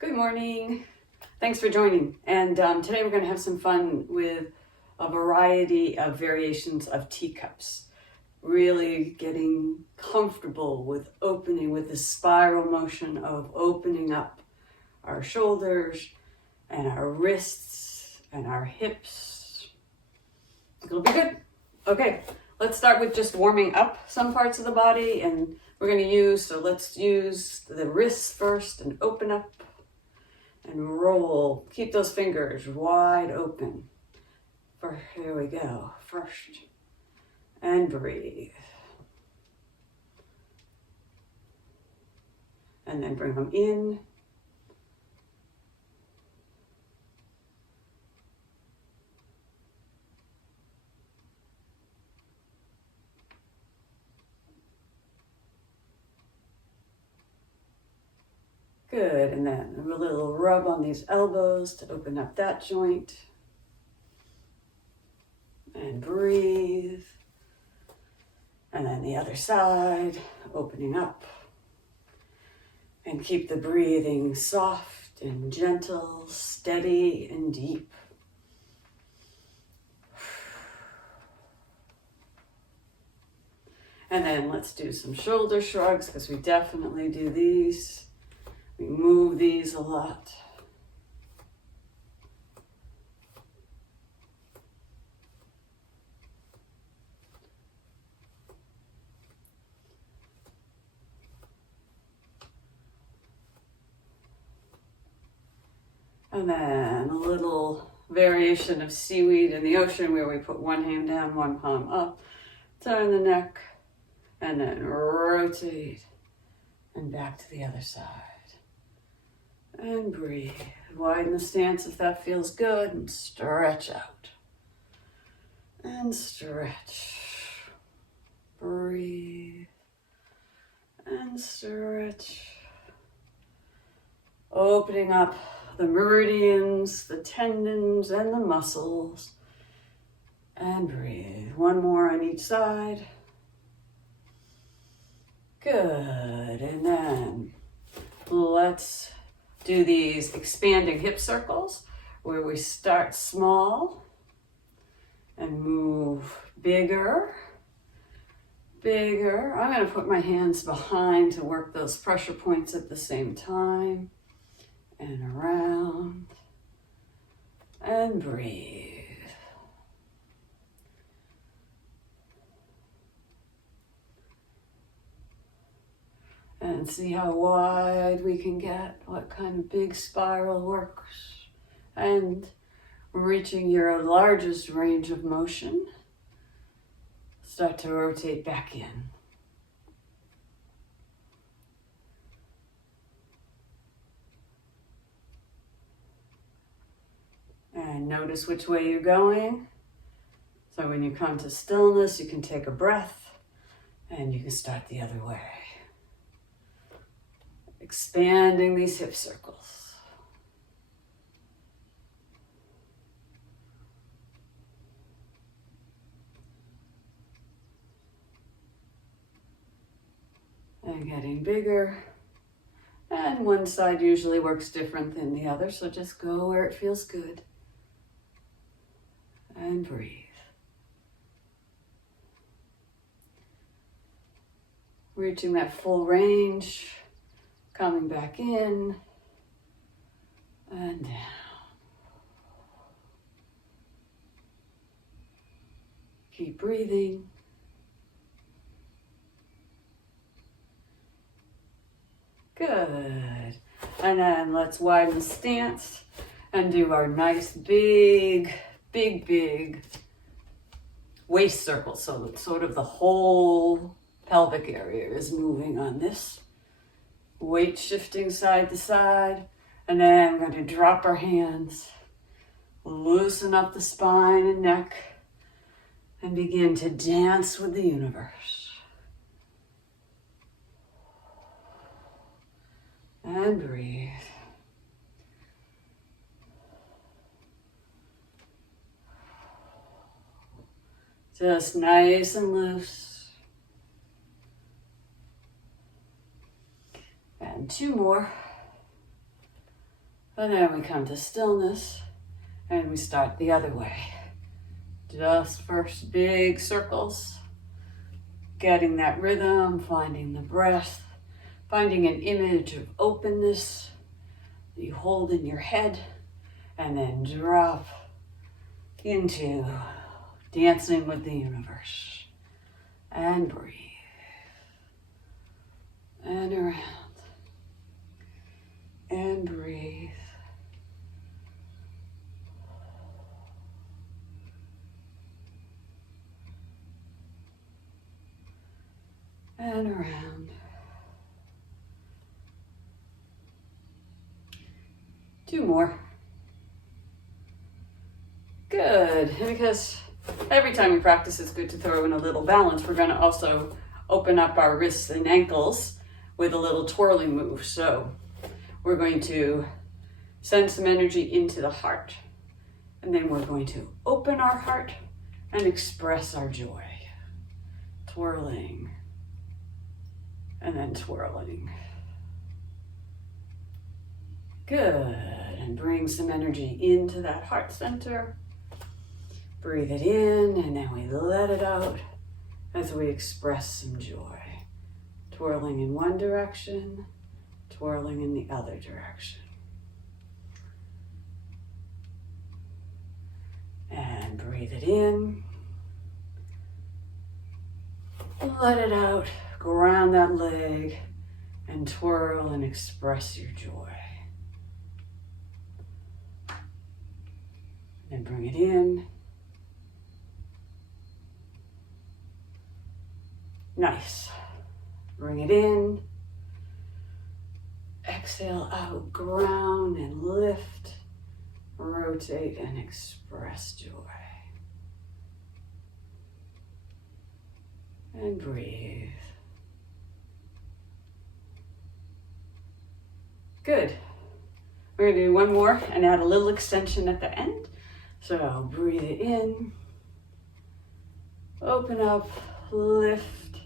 Good morning. Thanks for joining. And today we're going to have some fun with a variety of variations of teacups. Really getting comfortable with opening, with the spiral motion of opening up our shoulders and our wrists and our hips. It'll be good. Okay, let's start with just warming up some parts of the body, and we're going to let's use the wrists first and open up. And roll. Keep those fingers wide open. Here we go. First. And breathe. And then bring them in. Good, and then a little rub on these elbows to open up that joint. And breathe. And then the other side, opening up. And keep the breathing soft and gentle, steady and deep. And then let's do some shoulder shrugs, because we definitely do these. We move these a lot. And then a little variation of seaweed in the ocean where we put one hand down, one palm up, turn the neck, and then rotate and back to the other side. And breathe. Widen the stance if that feels good, and stretch out. And stretch. Breathe. And stretch. Opening up the meridians, the tendons, and the muscles. And breathe. One more on each side. Good. And then let's do these expanding hip circles where we start small and move bigger, bigger. I'm going to put my hands behind to work those pressure points at the same time. And around. And breathe. And see how wide we can get, what kind of big spiral works. And reaching your largest range of motion, start to rotate back in. And notice which way you're going. So when you come to stillness, you can take a breath and you can start the other way. Expanding these hip circles. And getting bigger. And one side usually works different than the other, so just go where it feels good. And breathe. Reaching that full range. Coming back in and down. Keep breathing. Good. And then let's widen the stance and do our nice big waist circle. So sort of the whole pelvic area is moving on this. Weight shifting side to side, and then we're going to drop our hands, loosen up the spine and neck, and begin to dance with the universe. And breathe. Just nice and loose. And two more. And then we come to stillness and we start the other way. Just first big circles, getting that rhythm, finding the breath, finding an image of openness that you hold in your head, and then drop into dancing with the universe. And breathe. And around. And breathe. And around. 2 more. Good. And because every time we practice, it's good to throw in a little balance. We're going to also open up our wrists and ankles with a little twirling move. So we're going to send some energy into the heart. And then we're going to open our heart and express our joy. Twirling. And then twirling. Good. And bring some energy into that heart center. Breathe it in, and then we let it out as we express some joy. Twirling in one direction, twirling in the other direction. And breathe it in. Let it out. Ground that leg and twirl and express your joy. And bring it in. Nice. Bring it in. Exhale out, ground and lift. Rotate and express joy. And breathe. Good. We're going to do one more and add a little extension at the end. So breathe it in. Open up, lift,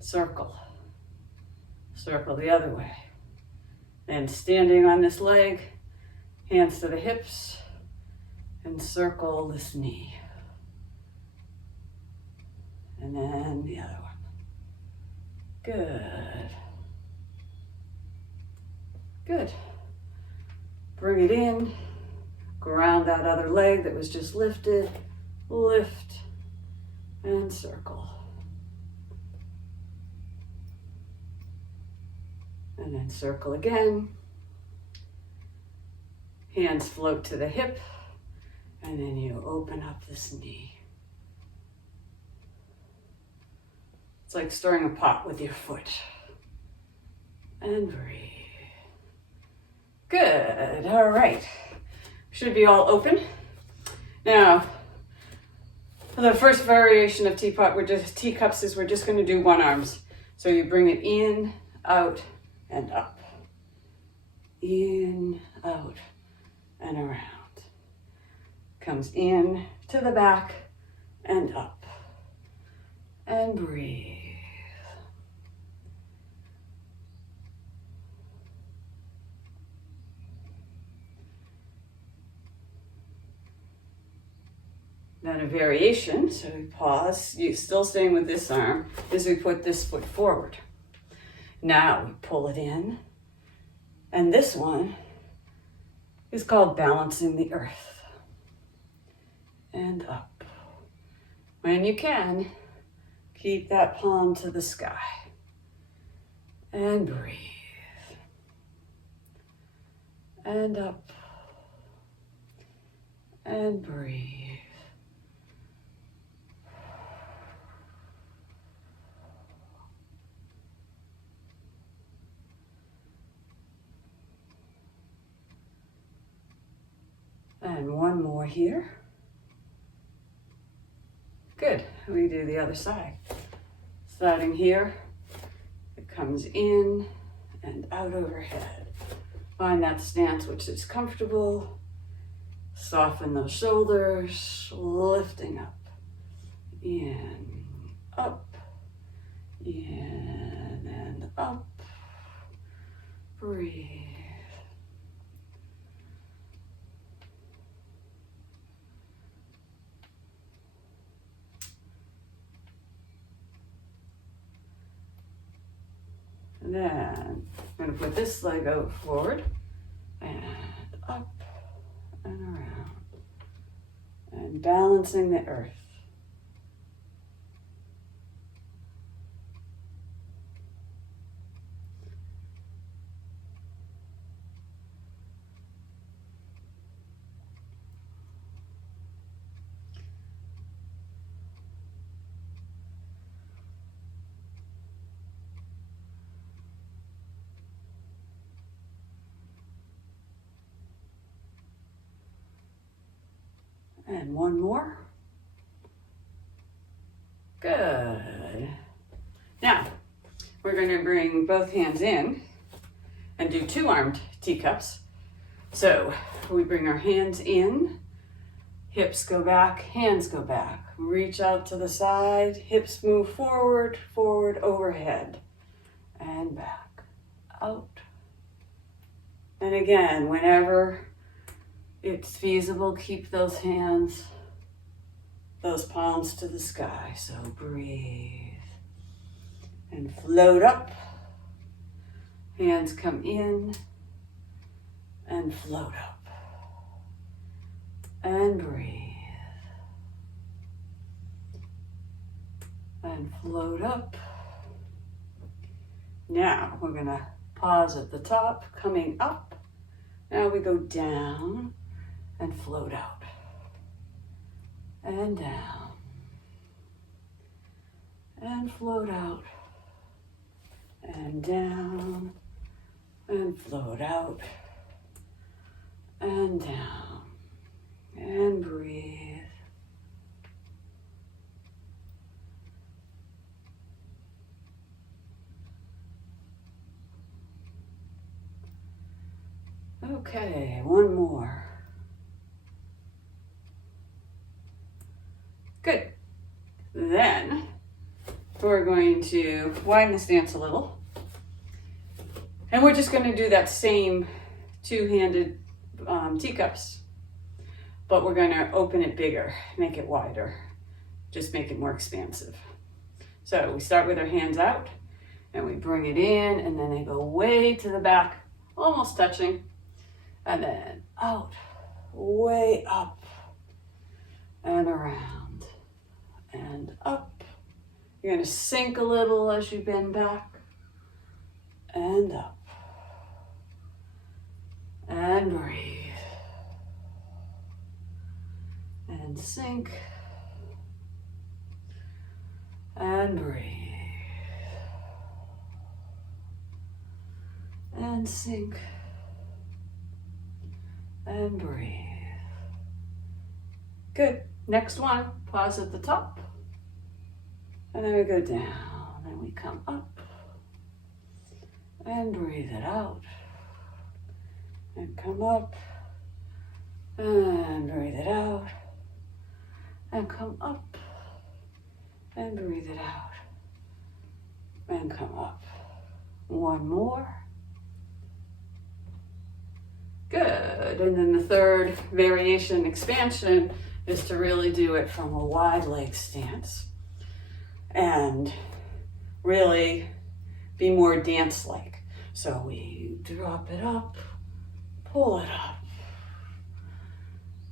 circle. Circle the other way. And standing on this leg, hands to the hips, and circle this knee. And then the other one. Good. Good. Bring it in. Ground that other leg that was just lifted. Lift and circle. And then circle again. Hands float to the hip. And then you open up this knee. It's like stirring a pot with your foot. And breathe. Good. All right. Should be all open. Now, the first variation of teacups is we're just going to do one arms. So you bring it in, out, and up. In, out, and around. Comes in to the back and up. And breathe. Then a variation, so we pause, you're still staying with this arm, is we put this foot forward. Now we pull it in, and this one is called balancing the earth. And up. When you can, keep that palm to the sky. And breathe. And up. And breathe. And one more here. Good. We do the other side. Starting here, it comes in and out overhead. Find that stance which is comfortable. Soften those shoulders, lifting up. In, up, in and up. Breathe. with this leg out forward and up and around and balancing the earth. And one more. Good. Now, we're going to bring both hands in and do two-armed teacups. So we bring our hands in, hips go back, hands go back. Reach out to the side, hips move forward, forward, overhead, and back, out. And again, whenever it's feasible, keep those hands, those palms to the sky. So breathe and float up. Hands come in and float up. And breathe. And float up. Now we're going to pause at the top, coming up. Now we go down and float out. And down. And float out. And down. And float out. And down. And breathe. Okay, one more. Good. Then we're going to widen the stance a little. And we're just going to do that same two-handed teacups, but we're going to open it bigger, make it wider, just make it more expansive. So we start with our hands out and we bring it in and then they go way to the back, almost touching, and then out, way up and around and up. You're going to sink a little as you bend back and up. And breathe. And sink. And breathe. And sink. And breathe. Good. Next one, pause at the top. And then we go down and we come up. And breathe it out. And come up. And breathe it out. And come up. And breathe it out. And come up. One more. Good. And then the third variation expansion is to really do it from a wide leg stance. And really be more dance-like. So we drop it up, pull it up,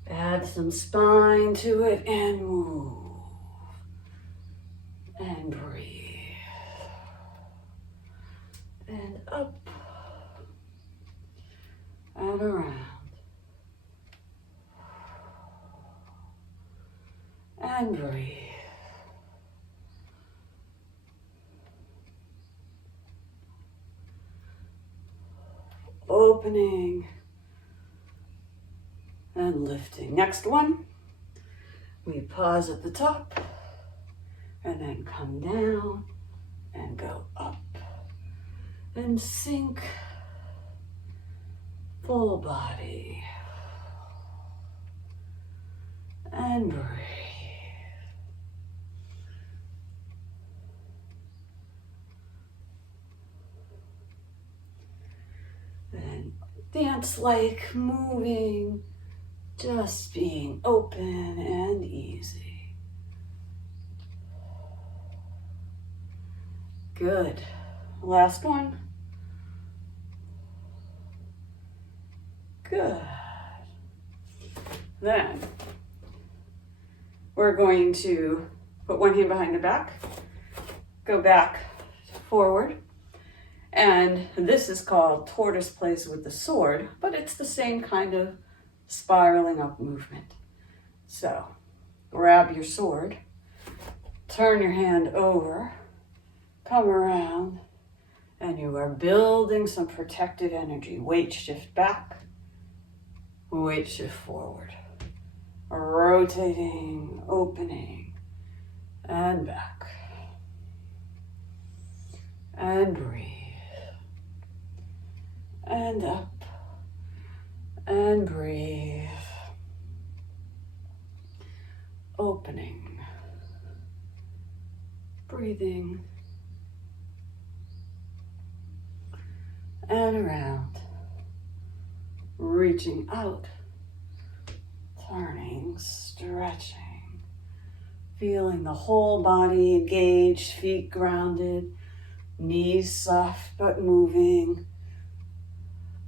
add some spine to it and move. And breathe. And up and around. And breathe. Opening and lifting. Next one, we pause at the top and then come down and go up and sink, full body, and breathe. And dance like moving, just being open and easy. Good. Last one. Good. Then we're going to put one hand behind the back, go back forward, and this is called tortoise plays with the sword, but it's the same kind of spiraling up movement. So grab your sword, turn your hand over, come around, and you are building some protective energy. Weight shift back, weight shift forward. Rotating, opening, and back. And breathe. And up. And breathe. Opening. Breathing. And around. Reaching out. Turning, stretching, feeling the whole body engaged, feet grounded, knees soft but moving,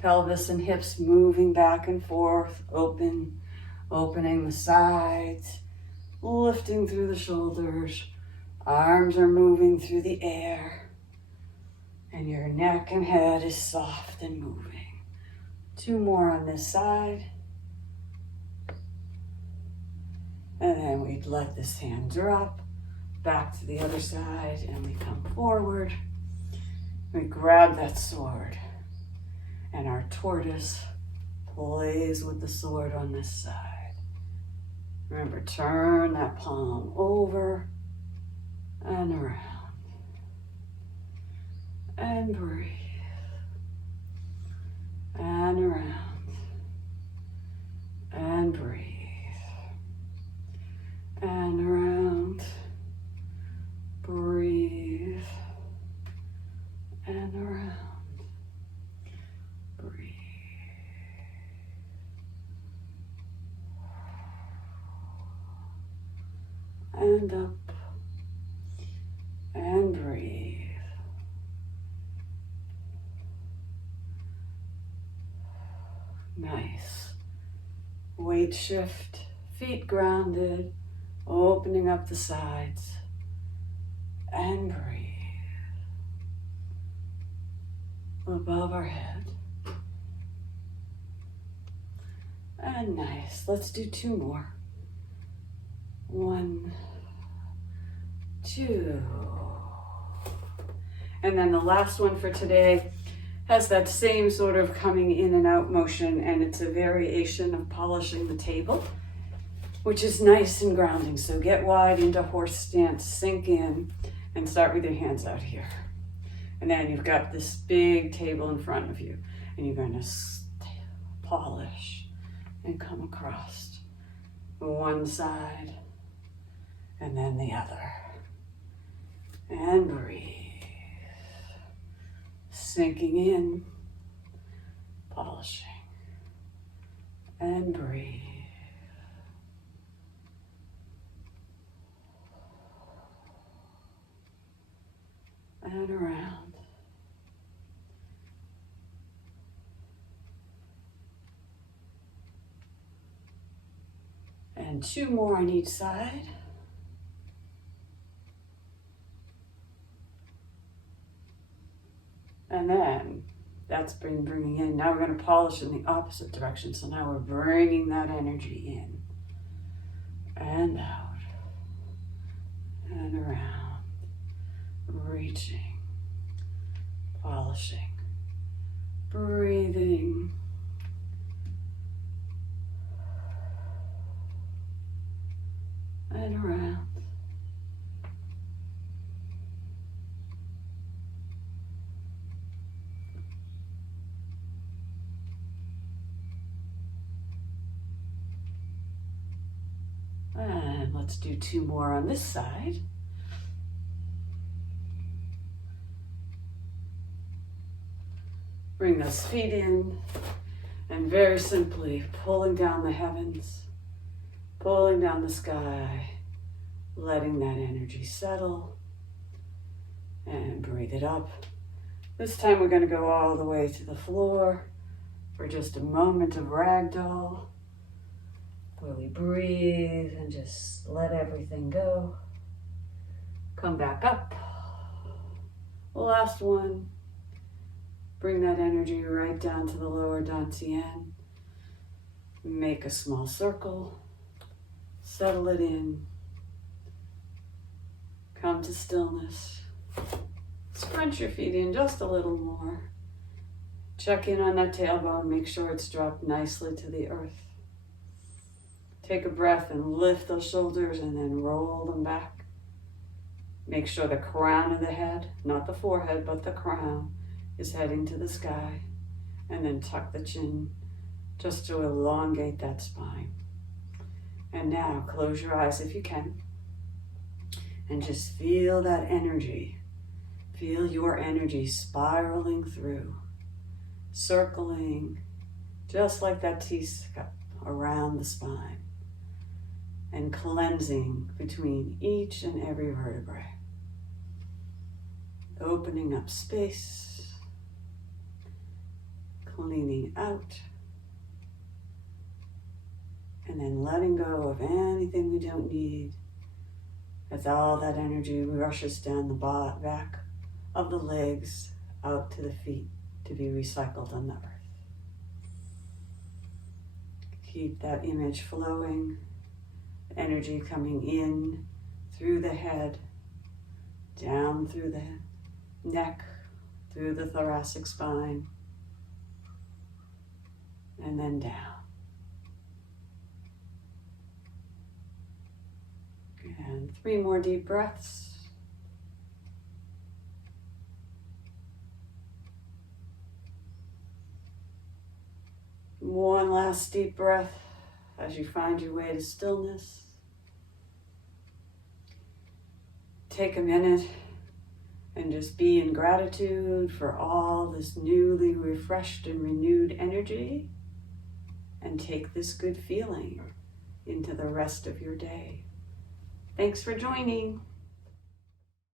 pelvis and hips moving back and forth, opening the sides, lifting through the shoulders, arms are moving through the air, and your neck and head is soft and moving. 2 more on this side. And then we'd let this hand drop back to the other side, and we come forward. We grab that sword, and our tortoise plays with the sword on this side. Remember, turn that palm over and around. And breathe. And around. And breathe. And around, breathe, and around, breathe. And up, and breathe. Nice. Weight shift, feet grounded. Opening up the sides and breathe above our head. And nice. Let's do 2 more. 1, 2. And then the last one for today has that same sort of coming in and out motion, and it's a variation of polishing the table, which is nice and grounding. So get wide into horse stance, sink in, and start with your hands out here. And then you've got this big table in front of you, and you're going to polish and come across one side and then the other. And breathe. Sinking in, polishing, and breathe. And around. And 2 more on each side. And then that's been bringing in. Now we're going to polish in the opposite direction. So now we're bringing that energy in and out and around, reaching, polishing, breathing, and around. And let's do 2 more on this side. Bring those feet in and very simply pulling down the heavens, pulling down the sky, letting that energy settle, and breathe it up. This time we're going to go all the way to the floor, for just a moment of ragdoll, where we breathe and just let everything go. Come back up. Last one. Bring that energy right down to the lower dantian. Make a small circle. Settle it in. Come to stillness. Scrunch your feet in just a little more. Check in on that tailbone. Make sure it's dropped nicely to the earth. Take a breath and lift those shoulders and then roll them back. Make sure the crown of the head, not the forehead, but the crown, is heading to the sky. And then tuck the chin just to elongate that spine. And now close your eyes if you can. And just feel that energy. Feel your energy spiraling through, circling, just like that teacup around the spine, and cleansing between each and every vertebrae. Opening up space, cleaning out, and then letting go of anything we don't need as all that energy rushes down the back of the legs out to the feet to be recycled on the earth. Keep that image flowing, energy coming in through the head, down through the neck, through the thoracic spine, and then down. And 3 more deep breaths. One last deep breath as you find your way to stillness. Take a minute and just be in gratitude for all this newly refreshed and renewed energy, and take this good feeling into the rest of your day. Thanks for joining.